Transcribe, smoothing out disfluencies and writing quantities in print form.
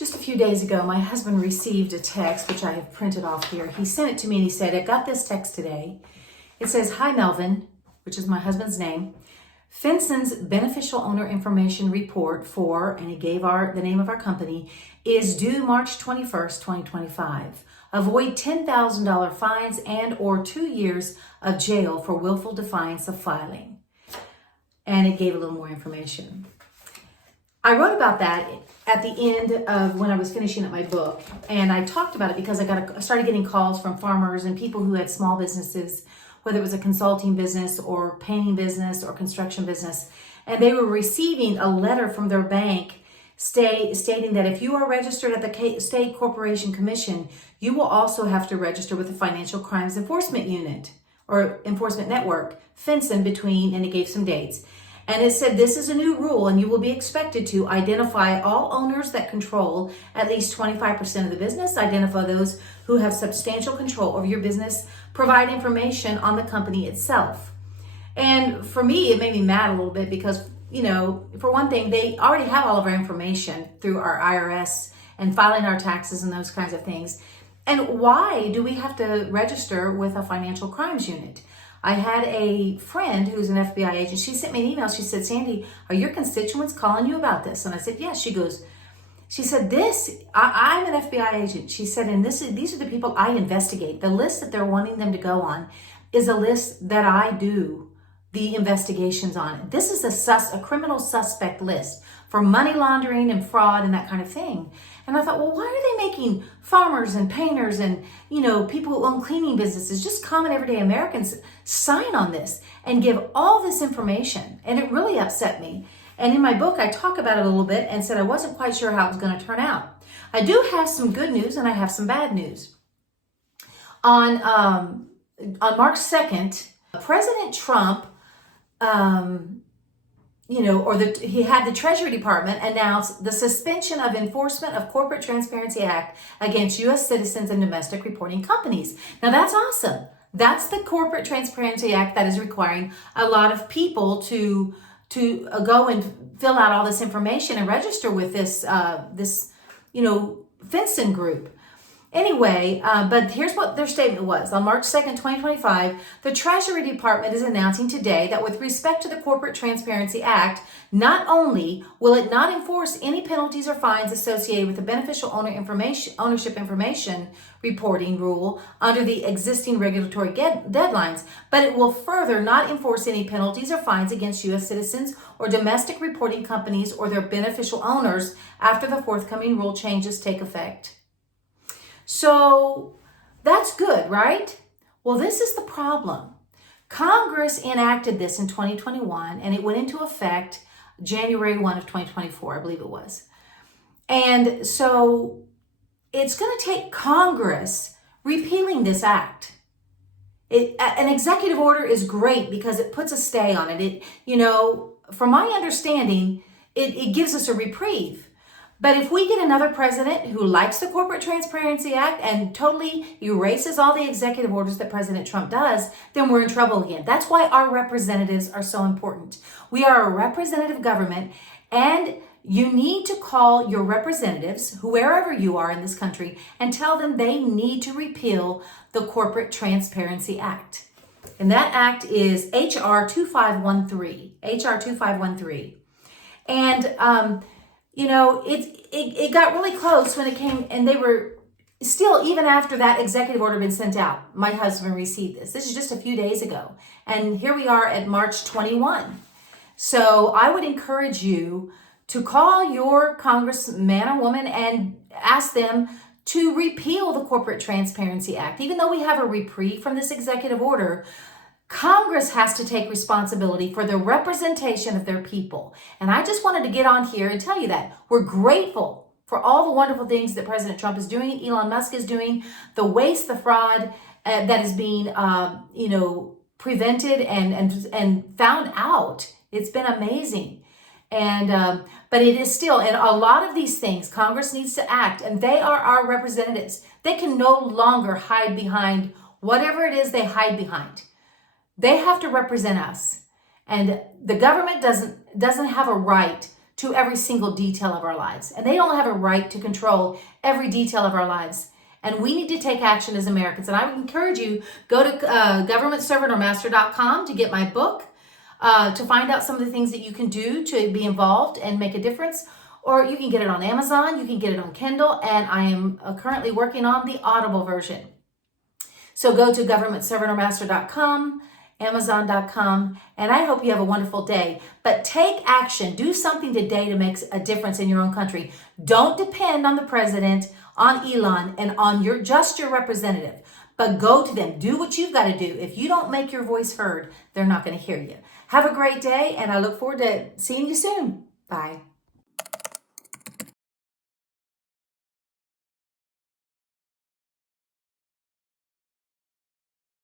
Just a few days ago, my husband received a text, which I have printed off here. He sent it to me and he said, I got this text today. It says, "Hi, Melvin," which is my husband's name. "FinCen's beneficial owner information report for," and he gave the name of our company, "is due March 21st, 2025. Avoid $10,000 fines and or 2 years of jail for willful defiance of filing." And it gave a little more information. I wrote about that at the end of when I was finishing up my book, and I talked about it because I started getting calls from farmers and people who had small businesses, whether it was a consulting business or painting business or construction business, and they were receiving a letter from their bank stating that if you are registered at the State Corporation Commission, you will also have to register with the Financial Crimes Enforcement Unit or Enforcement Network, FinCen, between, and it gave some dates. And it said, this is a new rule and you will be expected to identify all owners that control at least 25% of the business, identify those who have substantial control over your business, provide information on the company itself. And for me, it made me mad a little bit because, for one thing, they already have all of our information through our IRS and filing our taxes and those kinds of things. And why do we have to register with a financial crimes unit? I had a friend who's an FBI agent. She sent me an email. She said, "Sandy, are your constituents calling you about this?" And I said, "Yes." She said, I'm an FBI agent. She said, and these are the people I investigate. The list that they're wanting them to go on is a list that I do the investigations on. This is a criminal suspect list for money laundering and fraud and that kind of thing. And I thought, well, why are they making farmers and painters and, people who own cleaning businesses, just common everyday Americans, sign on this and give all this information? And it really upset me. And in my book, I talk about it a little bit and said I wasn't quite sure how it was going to turn out. I do have some good news and I have some bad news. On March 2nd, President Trump, he had the Treasury Department announce the suspension of enforcement of Corporate Transparency Act against U.S. citizens and domestic reporting companies. Now that's awesome. That's the Corporate Transparency Act that is requiring a lot of people to go and fill out all this information and register with this FinCen group. Anyway, but here's what their statement was. On March 2nd, 2025, the Treasury Department is announcing today that with respect to the Corporate Transparency Act, not only will it not enforce any penalties or fines associated with the beneficial ownership information reporting rule under the existing regulatory deadlines, but it will further not enforce any penalties or fines against U.S. citizens or domestic reporting companies or their beneficial owners after the forthcoming rule changes take effect. So that's good, right? Well, this is the problem. Congress enacted this in 2021 and it went into effect January 1 of 2024, I believe it was. And so it's going to take Congress repealing this act. An executive order is great because it puts a stay on it. From my understanding, it gives us a reprieve. But if we get another president who likes the Corporate Transparency Act and totally erases all the executive orders that President Trump does, then we're in trouble again. That's why our representatives are so important. We are a representative government, and you need to call your representatives, wherever you are in this country, and tell them they need to repeal the Corporate Transparency Act. And that act is HR 2513. HR 2513. And, it got really close when it came, and they were still, even after that executive order had been sent out, my husband received this. This is just a few days ago. And here we are at March 21. So I would encourage you to call your congressman or woman and ask them to repeal the Corporate Transparency Act. Even though we have a reprieve from this executive order, Congress has to take responsibility for the representation of their people. And I just wanted to get on here and tell you that. We're grateful for all the wonderful things that President Trump is doing, Elon Musk is doing, the waste, the fraud that is being, prevented and found out. It's been amazing. And but it is still, and a lot of these things, Congress needs to act, and they are our representatives. They can no longer hide behind whatever it is they hide behind. They have to represent us. And the government doesn't have a right to every single detail of our lives. And they don't have a right to control every detail of our lives. And we need to take action as Americans. And I would encourage you, go to governmentservantormaster.com to get my book, to find out some of the things that you can do to be involved and make a difference. Or you can get it on Amazon, you can get it on Kindle, and I am currently working on the Audible version. So go to governmentservantormaster.com, Amazon.com, and I hope you have a wonderful day. But take action. Do something today to make a difference in your own country. Don't depend on the president, on Elon, and on your representative. But go to them. Do what you've got to do. If you don't make your voice heard, they're not going to hear you. Have a great day, and I look forward to seeing you soon. Bye.